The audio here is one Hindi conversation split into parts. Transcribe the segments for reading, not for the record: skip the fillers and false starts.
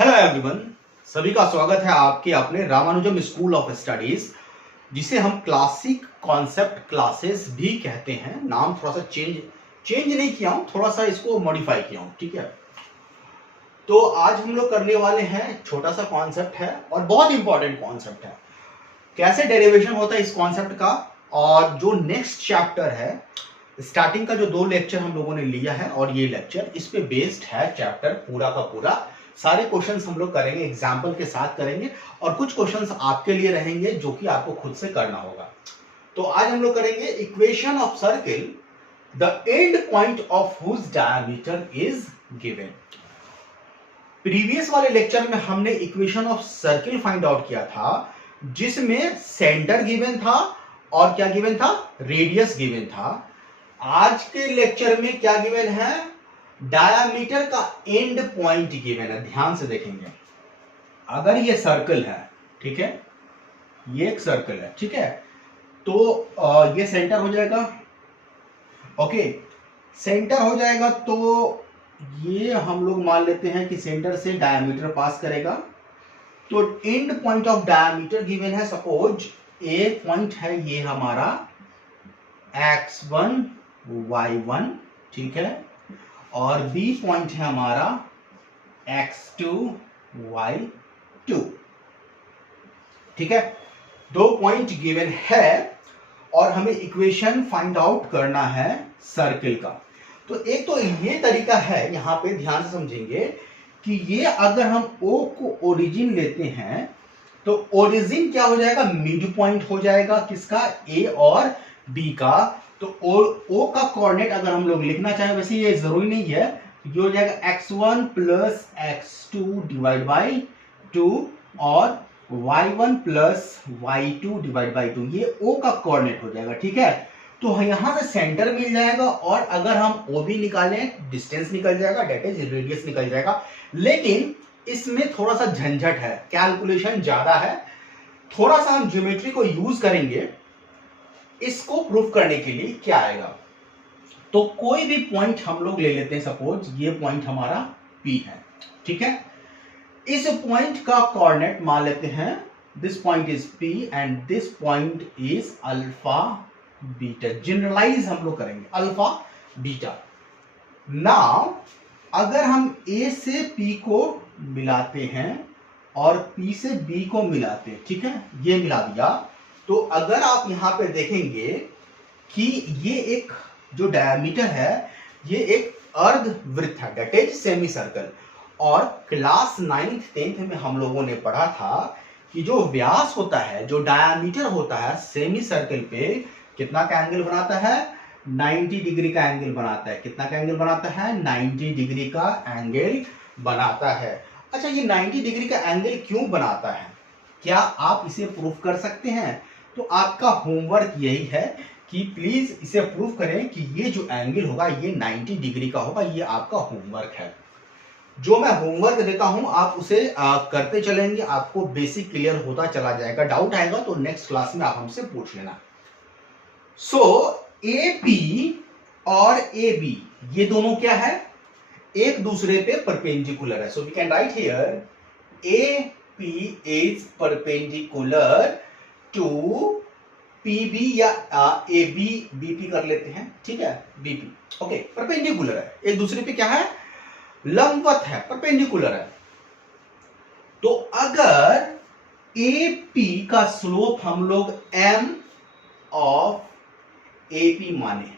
हेलो एवरीवन, सभी का स्वागत है आपके अपने रामानुजम स्कूल ऑफ स्टडीज, जिसे हम क्लासिक कॉन्सेप्ट क्लासेस भी कहते हैं। नाम थोड़ा सा चेंज नहीं किया हूं, थोड़ा सा इसको मॉडिफाई किया हूं। ठीक है, तो आज हम लोग करने वाले हैं, छोटा सा कॉन्सेप्ट है और बहुत इंपॉर्टेंट कॉन्सेप्ट है। कैसे डेरिवेशन होता है इस कॉन्सेप्ट का, और जो नेक्स्ट चैप्टर है, स्टार्टिंग का जो 2 लेक्चर हम लोगों ने लिया है और ये लेक्चर इस पे बेस्ड है चैप्टर पूरा का पूरा। सारे क्वेश्चंस हम लोग करेंगे, एग्जाम्पल के साथ करेंगे, और कुछ क्वेश्चंस आपके लिए रहेंगे जो कि आपको खुद से करना होगा। तो आज हम लोग करेंगे equation of circle, the end point of whose diameter is given. Previous वाले लेक्चर में हमने equation of circle find out किया था, जिसमें सेंटर गिवन था और क्या गिवन था, रेडियस गिवन था। आज के लेक्चर में क्या गिवन है, डायामीटर का एंड पॉइंट गिवन है। ध्यान से देखेंगे, अगर ये सर्कल है, ठीक है, ये एक सर्कल है, ठीक है, तो ये सेंटर हो जाएगा। ओके, सेंटर हो जाएगा तो ये हम लोग मान लेते हैं कि सेंटर से डायामीटर पास करेगा। तो and point of diameter given है, सपोज ए पॉइंट है ये हमारा x1 y1, ठीक है, और बी पॉइंट है हमारा x2 y2, ठीक है। 2 पॉइंट गिवन है और हमें इक्वेशन फाइंड आउट करना है सर्किल का। तो एक तो ये तरीका है, यहां पे ध्यान से समझेंगे कि ये अगर हम O को ओरिजिन लेते हैं तो ओरिजिन क्या हो जाएगा, मिड पॉइंट हो जाएगा किसका, A और B का। तो O का कोऑर्डिनेट अगर हम लोग लिखना चाहें, वैसे ये जरूरी नहीं है, ये हो जाएगा x1 plus x2 divide by 2 और y1 plus y2 divide by 2, ये O का कोऑर्डिनेट हो जाएगा, ठीक है। तो यहां से सेंटर मिल जाएगा, और अगर हम OB निकालें, डिस्टेंस निकल जाएगा, डेट इज रेडियस निकल जाएगा। लेकिन इसमें थोड़ा सा झंझट है, कैलकुलेशन ज्यादा है, थोड़ा सा हम ज्योमेट्री को यूज करेंगे इसको प्रूफ करने के लिए। क्या आएगा, तो कोई भी पॉइंट हम लोग ले लेते हैं, सपोज ये पॉइंट हमारा P है, ठीक है। इस पॉइंट का कोऑर्डिनेट मान लेते हैं, this point is P and this point is alpha beta. Generalise हम लोग करेंगे अल्फा बीटा। नाउ अगर हम A से P को मिलाते हैं और P से B को मिलाते हैं, ठीक है, ये मिला दिया, तो अगर आप यहां पे देखेंगे कि ये एक जो डायमीटर है, ये एक अर्ध वृत्त है, दैट इज सेमी सर्कल। और क्लास 9th 10th में हम लोगों ने पढ़ा था कि जो व्यास होता है, जो डायमीटर होता है सेमी सर्कल पे, कितना का एंगल बनाता है, 90 डिग्री का एंगल बनाता है। कितना का एंगल बनाता है, 90 डिग्री का एंगल बनाता है। अच्छा, ये 90 डिग्री का एंगल क्यों बनाता है, क्या आप इसे प्रूफ कर सकते हैं? तो आपका होमवर्क यही है कि प्लीज इसे प्रूफ करें कि ये जो एंगल होगा ये 90 डिग्री का होगा। ये आपका होमवर्क है, जो मैं होमवर्क देता हूं आप उसे करते चलेंगे, आपको बेसिक क्लियर होता चला जाएगा। डाउट आएगा तो नेक्स्ट क्लास में आप हमसे पूछ लेना। सो AP और AB ये दोनों क्या है, एक दूसरे पे परपेंडिकुलर है। So we can write here AP is perpendicular to PB या AB, BP कर लेते हैं, ठीक है, BP, ओके, परपेंडिकुलर है, एक दूसरे पे क्या है, लंबवत है, परपेंडिकुलर है। तो अगर AP का स्लोप हम लोग M ऑफ AP माने,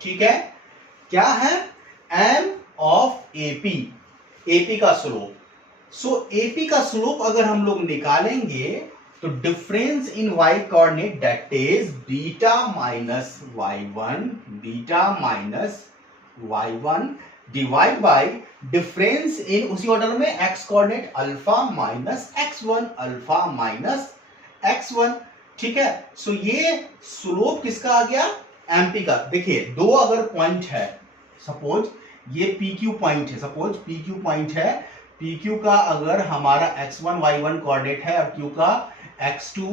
ठीक है, क्या है, M ऑफ AP का स्लोप। सो AP का स्लोप अगर हम लोग निकालेंगे तो difference in y coordinate, that is beta minus y1 divide by difference in उसी ऑर्डर में x coordinate, alpha minus x1, ठीक है। सो ये स्लोप किसका आ गया, MP का। देखिए, दो अगर पॉइंट है, सपोज ये PQ पॉइंट है, सपोज PQ पॉइंट है, PQ का अगर हमारा x1 y1 कोऑर्डिनेट है और Q का x2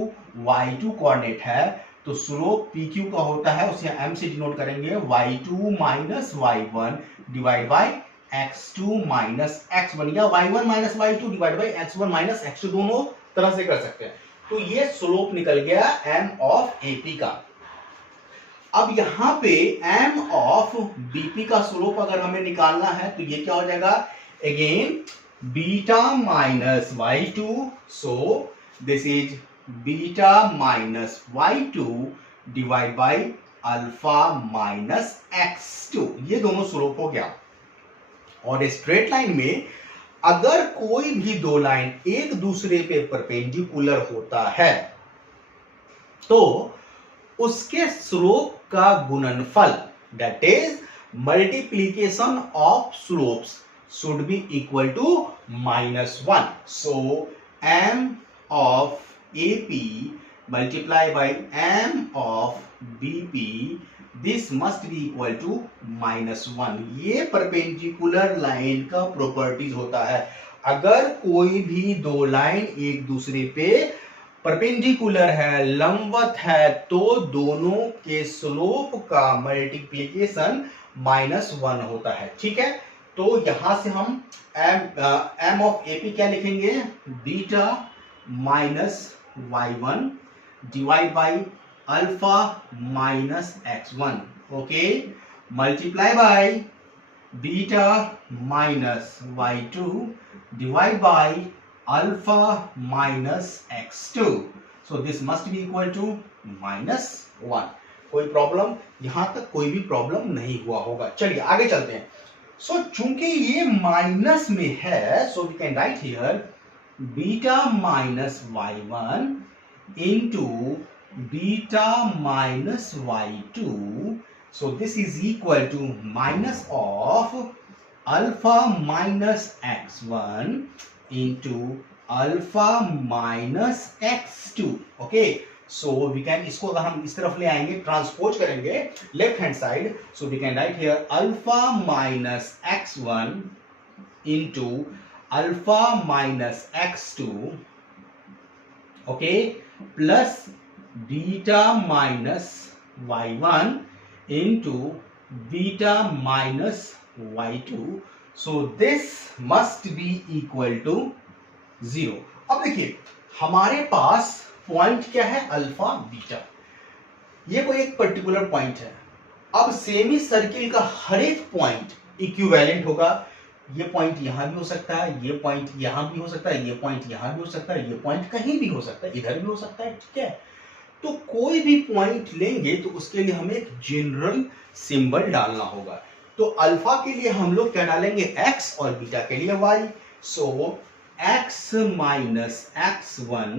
y2 कोऑर्डिनेट है, तो स्लोप PQ का होता है, उसे M से डिनोट करेंगे y2 minus y1 divide by x2 minus x1 या y1 minus y2 divide by x1 minus x2, दोनों तरह से कर सकते हैं। तो ये स्लोप निकल गया m ऑफ AP का। अब यहां पे m ऑफ BP का स्लोप अगर हमें निकालना है तो ये क्या हो जाएगा, again beta minus y2, so this is beta minus y2 divide by alpha minus x2, ये दोनों स्लोप हो गया। और स्ट्रेट लाइन में अगर कोई भी दो लाइन एक दूसरे पे परपेंडिकुलर होता है तो उसके स्लोप का गुणनफल, that is multiplication of slopes, should be equal to -1। So m of AP multiply by m of BP, this must be equal to -1। ये परपेंडिकुलर लाइन का प्रॉपर्टीज होता है। अगर कोई भी दो लाइन एक दूसरे पे परपेंडिकुलर है, लंबवत है, तो दोनों के स्लोप का मल्टीप्लीकेशन -1 होता है। ठीक है, तो यहां से हम m ऑफ AP क्या लिखेंगे, beta minus y1 divide by alpha minus x1, okay, multiply by beta minus y2 divide by alpha minus x2, so this must be equal to -1। कोई प्रॉब्लम, यहां तक कोई भी प्रॉब्लम नहीं हुआ होगा। चलिए आगे चलते हैं। सो चूंकि ये माइनस में है, so we can write here beta minus y1 into beta minus y2, so this is equal to minus of alpha minus x1 into alpha minus x2, okay, so we can, इसको अगर हम इस तरफ ले आएंगे, ट्रांसपोज करेंगे left hand side, so we can write here alpha minus x1 into alpha minus x2, okay, plus beta minus y1 into beta minus y2, so this must be equal to 0। अब देखिए हमारे पास पॉइंट क्या है, अल्फा बीटा, ये कोई एक पर्टिकुलर पॉइंट है। अब सेमी सर्किल का हर एक पॉइंट इक्विवेलेंट होगा। ये पॉइंट यहां भी हो सकता है, ये पॉइंट यहां भी हो सकता है, ये पॉइंट यहां भी हो सकता है, ये पॉइंट कहीं भी हो सकता है, इधर भी हो सकता है। ठीक है, तो कोई भी पॉइंट लेंगे तो उसके लिए हमें एक जनरल सिंबल डालना होगा। तो अल्फा के लिए हम लोग क्या डालेंगे, x, और बीटा के लिए y। So x minus x1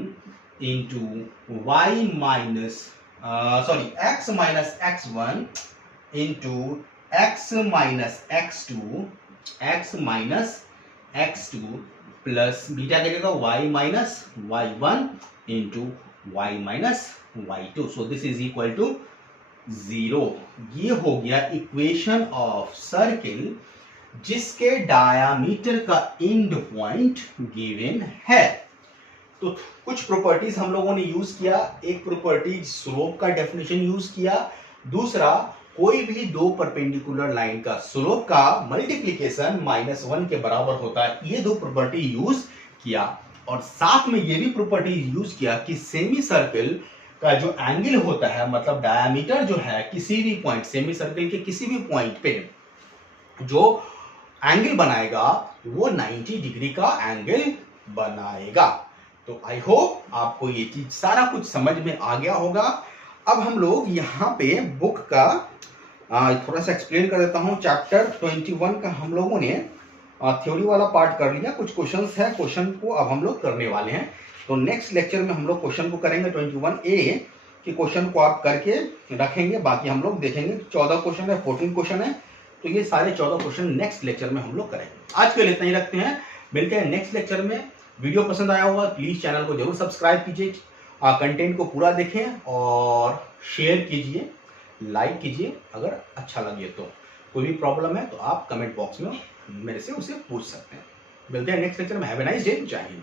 into y minus x minus x1 into x minus x2, x minus x2 plus beta के लिए y minus y1 into y minus y2, so this is equal to 0। ये हो गया इक्वेशन ऑफ सर्किल जिसके डायामीटर का एंड पॉइंट गिवन है। तो कुछ प्रॉपर्टीज हम लोगों ने यूज किया। एक प्रॉपर्टीज स्लोप का डेफिनेशन यूज किया, दूसरा कोई भी दो परपेंडिकुलर लाइन का स्लोप का मल्टीप्लिकेशन -1 के बराबर होता है। ये दो प्रॉपर्टी यूज किया, और साथ में ये भी प्रॉपर्टी यूज किया कि सेमी सर्किल का जो एंगल होता है, मतलब डायमीटर जो है, किसी भी पॉइंट, सेमी सर्किल के किसी भी पॉइंट पे जो एंगल बनाएगा वो 90 डिग्री का एंगल बनाएगा। तो आई होप आपको ये चीज सारा कुछ समझ में आ गया होगा। अब हम लोग यहाँ पे बुक का थोड़ा सा एक्सप्लेन कर देता हूँ। चैप्टर 21 का हम लोगों ने थ्योरी वाला पार्ट कर लिया, कुछ क्वेश्चंस है, क्वेश्चन को अब हम लोग करने वाले हैं। तो नेक्स्ट लेक्चर में हम लोग क्वेश्चन को करेंगे 21A के क्वेश्चन को आप करके रखेंगे, बाकी हम लोग देखेंगे। 14 क्वेश्चन है, 14 क्वेश्चन है, तो ये सारे 14 क्वेश्चन नेक्स्ट लेक्चर में हम लोग करेंगे। आज के लिए इतना ही रखते हैं, मिलते हैं नेक्स्ट लेक्चर में। वीडियो पसंद आया होगा प्लीज चैनल को जरूर सब्सक्राइब कीजिए, कंटेंट को पूरा देखें और शेयर कीजिए, लाइक कीजिए अगर अच्छा लगे तो। कोई भी प्रॉब्लम है तो आप कमेंट बॉक्स में मेरे से उसे पूछ सकते हैं। मिलते हैं नेक्स्ट लेक्चर में। हैव ए नाइस डे, जय हिंद।